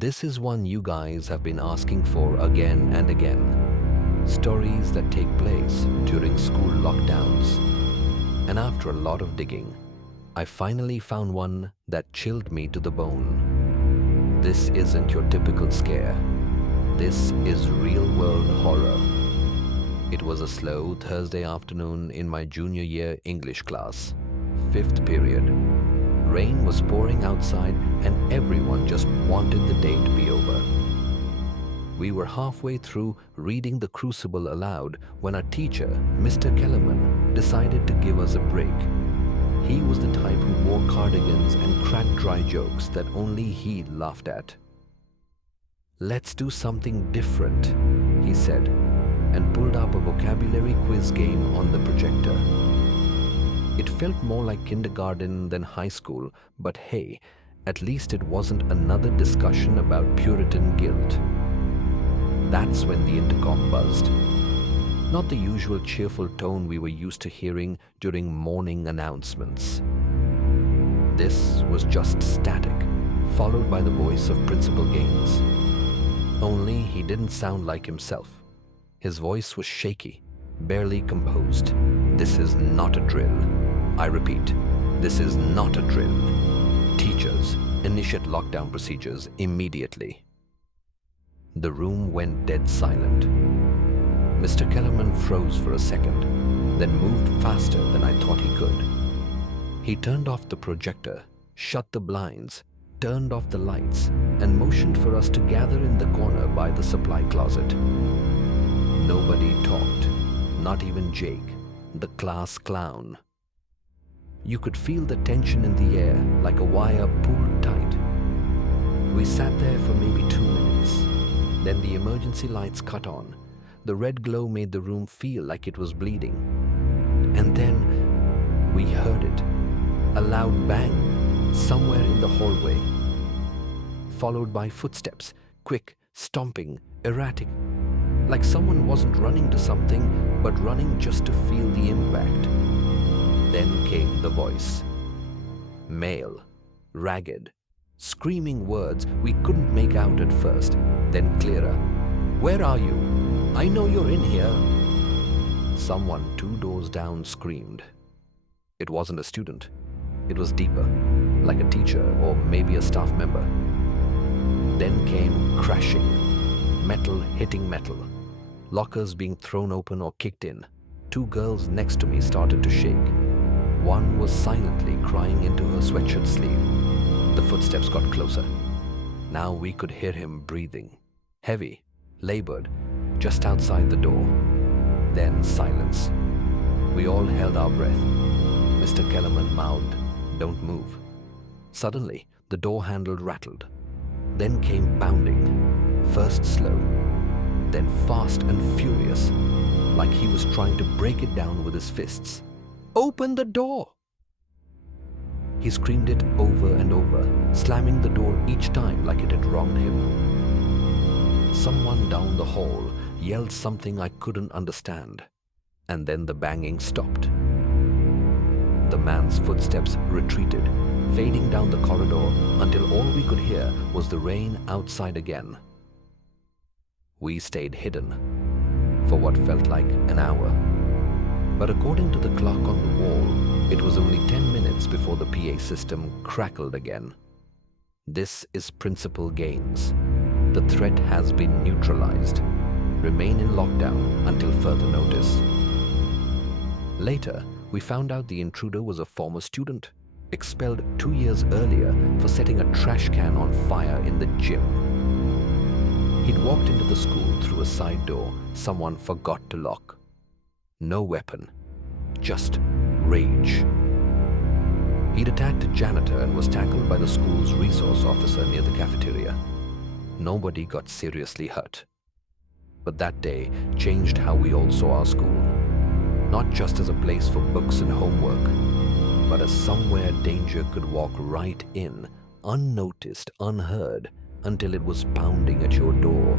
This is one you guys have been asking for again and again. Stories that take place during school lockdowns. And after a lot of digging, I finally found one that chilled me to the bone. This isn't your typical scare. This is real-world horror. It was a slow Thursday afternoon in my junior year English class, 5th period. Rain was pouring outside and everyone just wanted the day to be over. We were halfway through reading The Crucible aloud when our teacher, Mr. Kellerman, decided to give us a break. He was the type who wore cardigans and cracked dry jokes that only he laughed at. "Let's do something different," he said, and pulled up a vocabulary quiz game on the projector. It felt more like kindergarten than high school, but hey, at least it wasn't another discussion about Puritan guilt. That's when the intercom buzzed. Not the usual cheerful tone we were used to hearing during morning announcements. This was just static, followed by the voice of Principal Gaines. Only he didn't sound like himself. His voice was shaky, barely composed. "This is not a drill. I repeat, this is not a drill. Teachers, initiate lockdown procedures immediately." The room went dead silent. Mr. Kellerman froze for a second, then moved faster than I thought he could. He turned off the projector, shut the blinds, turned off the lights, and motioned for us to gather in the corner by the supply closet. Nobody talked, not even Jake, the class clown. You could feel the tension in the air like a wire pulled tight. We sat there for maybe 2 minutes. Then the emergency lights cut on. The red glow made the room feel like it was bleeding. And then we heard it, a loud bang somewhere in the hallway, followed by footsteps, quick, stomping, erratic, like someone wasn't running to something, but running just to feel the impact. Then came the voice. Male, ragged, screaming words we couldn't make out at first, then clearer. "Where are you? I know you're in here." Someone 2 doors down screamed. It wasn't a student. It was deeper, like a teacher or maybe a staff member. Then came crashing, metal hitting metal, lockers being thrown open or kicked in. 2 girls next to me started to shake. One was silently crying into her sweatshirt sleeve. The footsteps got closer. Now we could hear him breathing, heavy, labored, just outside the door. Then silence. We all held our breath. Mr. Kellerman mouthed, "Don't move." Suddenly, the door handle rattled. Then came pounding, first slow, then fast and furious, like he was trying to break it down with his fists. "Open the door!" He screamed it over and over, slamming the door each time like it had wronged him. Someone down the hall yelled something I couldn't understand, and then the banging stopped. The man's footsteps retreated, fading down the corridor until all we could hear was the rain outside again. We stayed hidden for what felt like an hour. But according to the clock on the wall, it was only 10 minutes before the PA system crackled again. "This is Principal Gaines. The threat has been neutralized. Remain in lockdown until further notice." Later, we found out the intruder was a former student, expelled 2 years earlier for setting a trash can on fire in the gym. He'd walked into the school through a side door someone forgot to lock. No weapon, just rage. He'd attacked a janitor and was tackled by the school's resource officer near the cafeteria. Nobody got seriously hurt. But that day changed how we all saw our school. Not just as a place for books and homework, but as somewhere danger could walk right in, unnoticed, unheard, until it was pounding at your door.